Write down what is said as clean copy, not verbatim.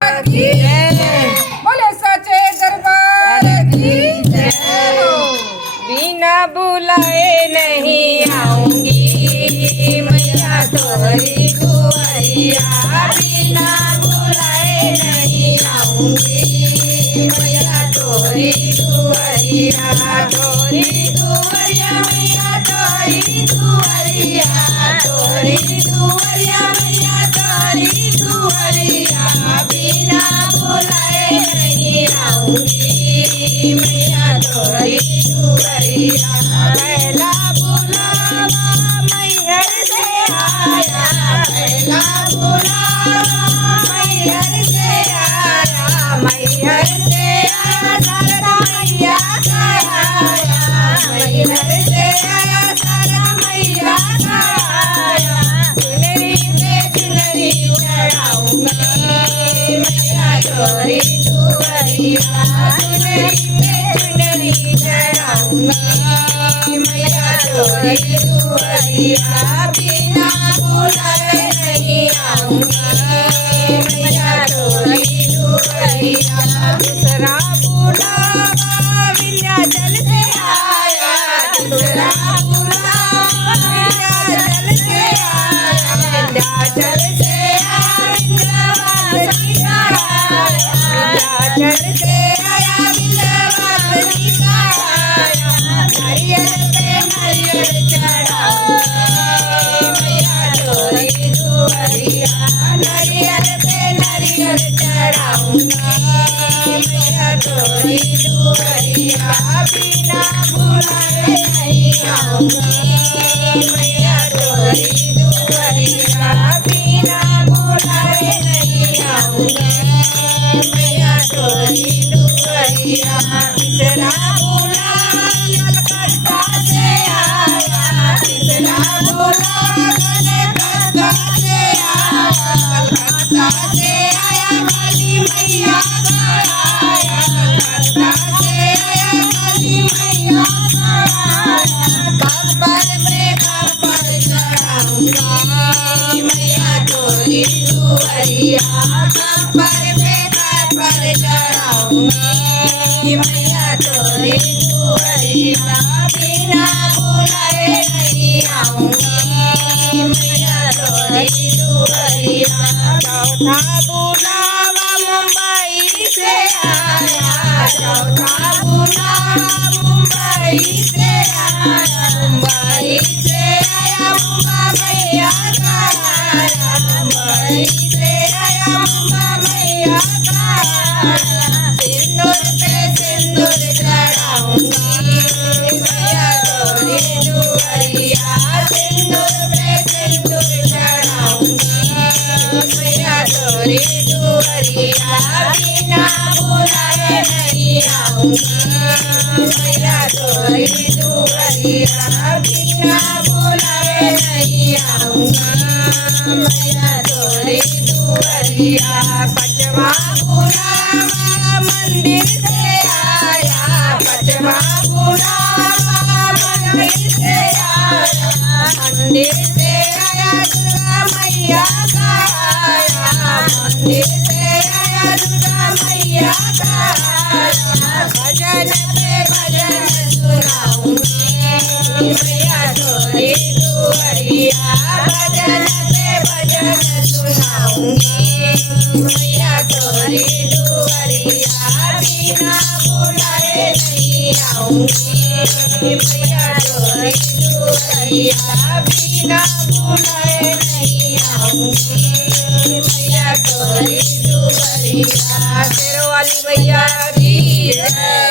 की जय। बोले सच्चे दरबार की जय हो। बिना बुलाए नहीं आऊंगी मैया तोरी दुआरिया, बिना बुलाए नहीं आऊंगी मैया तोरी दुआरिया, तोरी दुआरिया मैया तोरी दुआरिया, तोरी दुआरिया मैया तोरी दुआरिया, बिना बुलाए नहीं आऊंगी मैया तोरी दुआरिया। पहला बुलावा मैहर से आया, पहला बुलावा मैहर से आया, मैहर से आया शारदा मैया का आया, मैहर से आया शारदा मैया का आया। चुनरी पे चुनरी चढ़ाऊंगा मैया तोरी दुआरिया, चुनरी पे चुनरी चढ़ाऊंगा मैया तोरी दुआरिया, बिना बुलाए नहीं आऊंगा मैया तोरी दुआरिया। दूसरा बुलावा विंध्याचल से आया, दूसरा बुलावा विंध्याचल से आया, विंध्याचल से आया विंध्यवासिनी का आया, विंध्याचल से आया विंध्यवासिनी का आया। नारियल पे नारियल चढ़ाऊंगा मैया तोरी दुआरिया, नारियल पे नारियल चढ़ाऊंगा मैया तोरी दुआरिया, बिना बुलाए नहीं आऊंगी मैया तोरी दुआरिया, बिना बुलाए नहीं आऊंगी मैया तोरी दुआरिया। तीसरा बुलावा कलकत्ता से आया, तीसरा बुलावा कलकत्ता से आया, कलकत्ता से आया काली मैया का आया, कलकत्ता से आया काली मैया का आया। कब्र पे कब्र चढ़ाऊंगा मैया तोरी दुआरिया, कब्र पे कब्र चढ़ाऊंगा मैया तोरी दुआरिया, बिना बुलाए नहीं आऊंगी मैया तोरी दुआरिया। चौथा बुलावा मुंबई से आया, चौथा बुलावा मुंबई से आया, मुंबई से आया मुंबा मैया का आया, मुंबई से आया मुंबा मैया का आया। सिंदूर पे सिंदूर चढ़ाऊंगी मैया तोरी दुआरिया, सिंदूर पे सिंदूर चढ़ाऊंगी मैया तोरी दुआरिया, बिना बुलाए नहीं आऊंगा मैया तोरी दुआरिया, बिना बुलाए नहीं आऊंगा मैया तोरी दुआरिया। पांचवा बुलावा मंदिर से आया, पांचवा बुलावा मंदिर से आया, मंदिर से आया दुर्गा मैया का आया, मंदिर से आया दुर्गा मैया का आया। भजन पे भजन सुनाऊंगी मैया तोरी दुआरिया, भजन पे भजन सुनाऊंगी मैया तोरी दुआरिया, बिना बुलाए नहीं आऊंगी मैया तोरी दुआरिया, बिना बुलाए नहीं आऊंगी मैया तोरी दुआरिया। शेरों वाली मैया की जय।